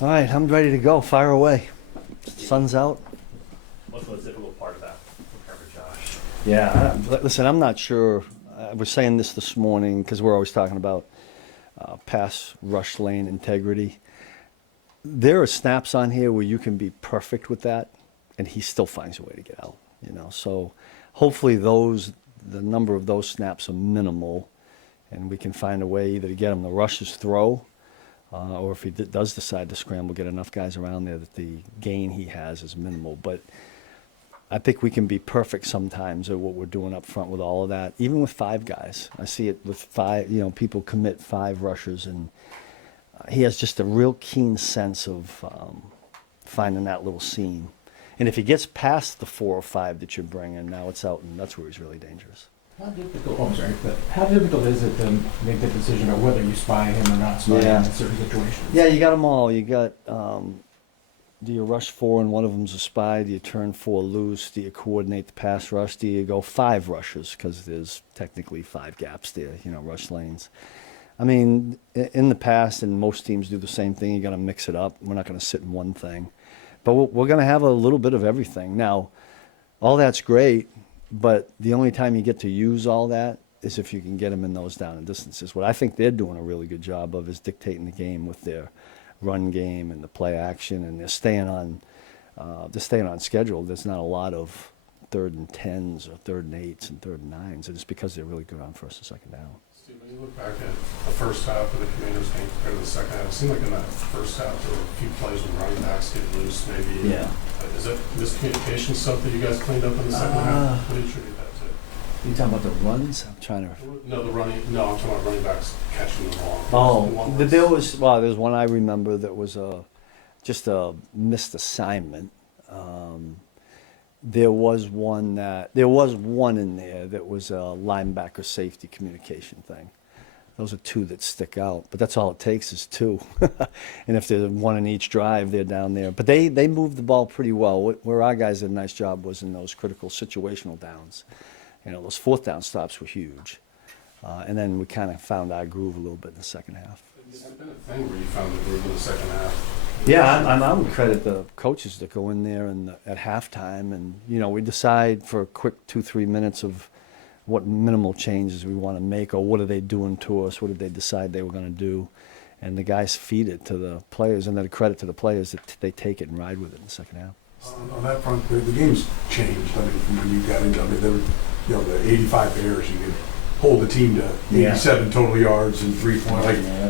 All right, I'm ready to go. Fire away. Sun's out. What's the most difficult part of that for Josh? Yeah, listen, I'm not sure. I was saying this morning because we're always talking about pass rush lane integrity. There are snaps on here where you can be perfect with that, and he still finds a way to get out. So hopefully the number of those snaps are minimal, and we can find a way either to get him the rushes throw, or if he does decide to scramble, get enough guys around there that the gain he has is minimal. But I think we can be perfect sometimes at what we're doing up front with all of that, even with five guys. I see it with five, people commit five rushers, and he has just a real keen sense of finding that little seam. And if he gets past the 4 or 5 that you're bringing, now it's out, and that's where he's really dangerous. How difficult? Oh, I'm sorry. But how difficult is it to make the decision about whether you spy him or not spy him in certain situations? Yeah, you got them all. You got. Do you rush 4 and one of them's a spy? Do you turn 4 loose? Do you coordinate the pass rush? Do you go 5 rushes because there's technically 5 gaps there? Rush lanes. I mean, in the past, and most teams do the same thing. You got to mix it up. We're not going to sit in one thing, but we're going to have a little bit of everything. Now, all that's great. But the only time you get to use all that is if you can get them in those down and distances. What I think they're doing a really good job of is dictating the game with their run game and the play action, and they're staying on schedule. There's not a lot of 3rd and 10s or 3rd and 8s and 3rd and 9s, and it's because they're really good on 1st and 2nd down. Steve, when you look back at the first half of the Commanders game compared to the second half, it seemed like in that first half there were a few plays when running backs get loose, maybe. Yeah. Is that miscommunication stuff that you guys cleaned up in the second half? What do you attribute that to? You talking about the runs? I'm trying to. No, I'm talking about running backs catching the ball. Oh, there's one I remember that was just a missed assignment. There was one in there that was a linebacker safety communication thing. Those are 2 that stick out, but that's all it takes is 2. And if there's 1 in each drive, they're down there. But they moved the ball pretty well. Where our guys did a nice job was in those critical situational downs. Those 4th down stops were huge. And then we kind of found our groove a little bit in the second half. Has that been a thing where you found the groove in the second half? Yeah, I would credit the coaches that go in there and at halftime, and we decide for a quick 2-3 minutes of what minimal changes we want to make, or what are they doing to us, what did they decide they were going to do, and the guys feed it to the players, and then credit to the players that they take it and ride with it in the second half. On that front, the game's changed. I mean, from when you got into, the 85 Bears, you could hold the team to 87 total yards and 3 points.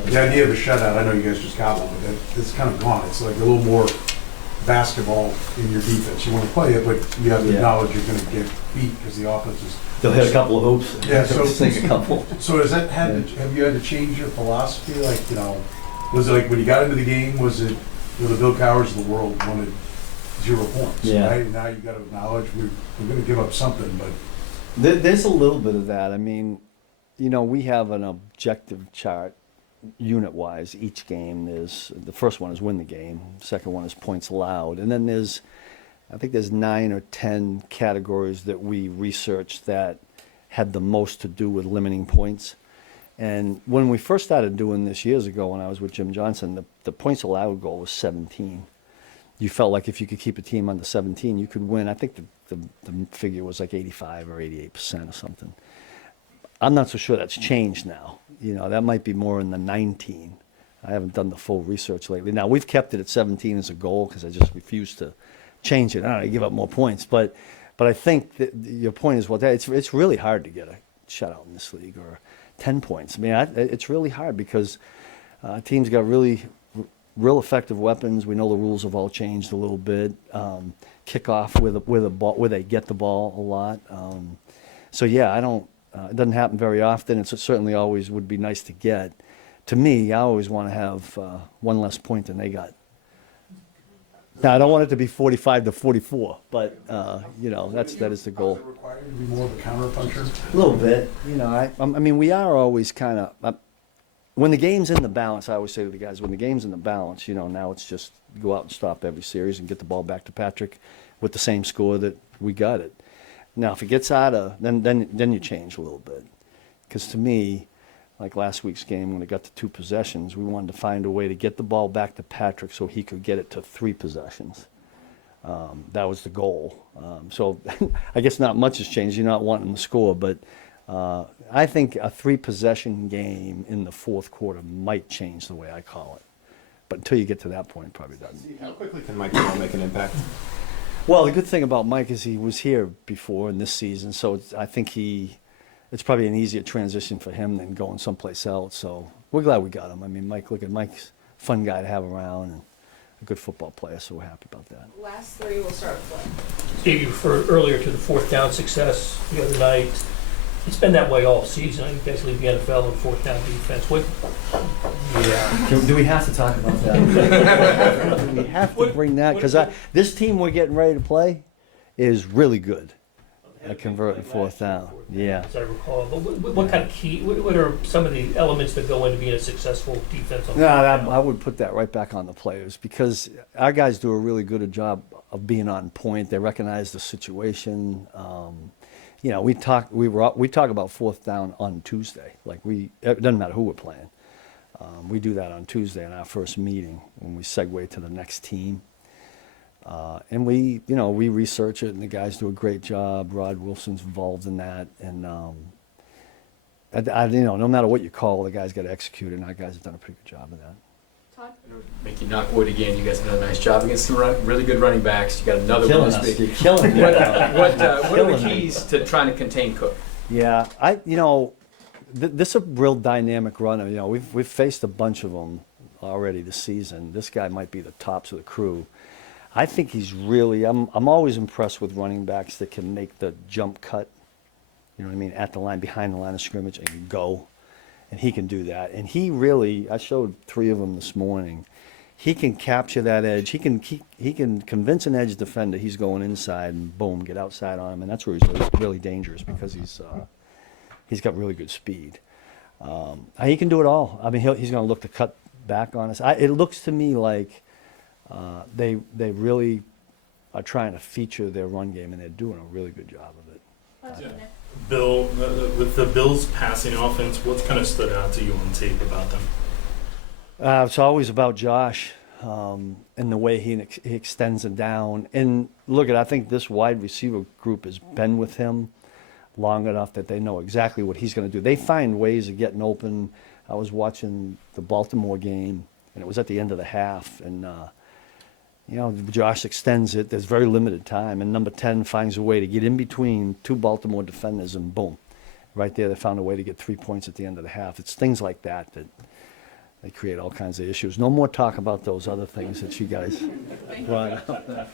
The idea of a shutout, I know you guys just got one, but it's kind of gone. It's like a little more basketball in your defense. You want to play it, but you have to acknowledge you're going to get beat because the offense is. They'll hit a couple of hoops. Yeah, so sink a couple. So have you had to change your philosophy? Was it like when you got into the game? Was it the Bill Cowers of the world wanted 0 points? Yeah. Right? Now you got to acknowledge we're going to give up something, but. There's a little bit of that. I mean, we have an objective chart unit-wise. Each game the first one is win the game, the second one is points allowed, and then I think there's 9 or 10 categories that we researched that had the most to do with limiting points. And when we first started doing this years ago, when I was with Jim Johnson, the points allowed goal was 17. You felt like if you could keep a team under 17, you could win. I think the figure was like 85 or 88% or something. I'm not so sure that's changed now. That might be more in the 19. I haven't done the full research lately. Now, we've kept it at 17 as a goal because I just refuse to change it. I don't know, give up more points. But I think that your point is it's really hard to get a shutout in this league, or 10 points. I mean, it's really hard because teams got real effective weapons. We know the rules have all changed a little bit. Kickoff with a ball, where they get the ball a lot. So yeah, it doesn't happen very often. It certainly always would be nice to get. To me, I always want to have 1 less point than they got. Now, I don't want it to be 45 to 44, but that is the goal. Is it required to be more of a counter-puncher? A little bit. I mean, we are always kind of when the game's in the balance. I always say to the guys, when the game's in the balance, now it's just go out and stop every series and get the ball back to Patrick with the same score that we got it. Now, if it gets out of, then you change a little bit, because to me, like last week's game when it got to 2 possessions, we wanted to find a way to get the ball back to Patrick so he could get it to 3 possessions. That was the goal. So I guess not much has changed. You're not wanting to score, but I think a 3-possession game in the fourth quarter might change the way I call it. But until you get to that point, it probably doesn't. How quickly can Mike Carroll make an impact? Well, the good thing about Mike is he was here before in this season, so I think it's probably an easier transition for him than going someplace else. So we're glad we got him. I mean, Mike's a fun guy to have around and a good football player, so we're happy about that. Last 3 will start with what? Steve, you referred earlier to the 4th down success the other night. It's been that way all season. You guys lead the NFL in 4th down defense. Do we have to talk about that? Do we have to bring that? Because this team we're getting ready to play is really good at converting 4th down. Yeah. As I recall. But what kind of key, what are some of the elements that go into being a successful defense on 4th down? I would put that right back on the players because our guys do a really good job of being on point. They recognize the situation. You know, we talk about 4th down on Tuesday. It doesn't matter who we're playing. We do that on Tuesday in our first meeting when we segue to the next team. And we research it, and the guys do a great job. Rod Wilson's involved in that, and no matter what you call, the guys got to execute it, and our guys have done a pretty good job of that. Todd? Make you knock wood again. You guys have done a nice job against some really good running backs. You got another one this week. You're killing me. What are the keys to trying to contain Cook? Yeah, this is a real dynamic runner. You know, we've faced a bunch of them already this season. This guy might be the tops of the crew. I think he's really. I'm always impressed with running backs that can make the jump cut. You know what I mean? At the line, behind the line of scrimmage, and go. And he can do that. And he really. I showed 3 of them this morning. He can capture that edge. He can convince an edge defender he's going inside, and boom, get outside on him. And that's where he's really dangerous because he's got really good speed. He can do it all. I mean, he's going to look to cut back on us. It looks to me like they really are trying to feature their run game, and they're doing a really good job of it. Nick? Bill, with the Bills' passing offense, what kind of stood out to you on tape about them? It's always about Josh and the way he extends it down. And look, I think this wide receiver group has been with him long enough that they know exactly what he's going to do. They find ways of getting open. I was watching the Baltimore game, and it was at the end of the half, and Josh extends it. There's very limited time, and number 10 finds a way to get in between 2 Baltimore defenders, and boom, right there they found a way to get 3 points at the end of the half. It's things like that they create all kinds of issues. No more talk about those other things that you guys brought up.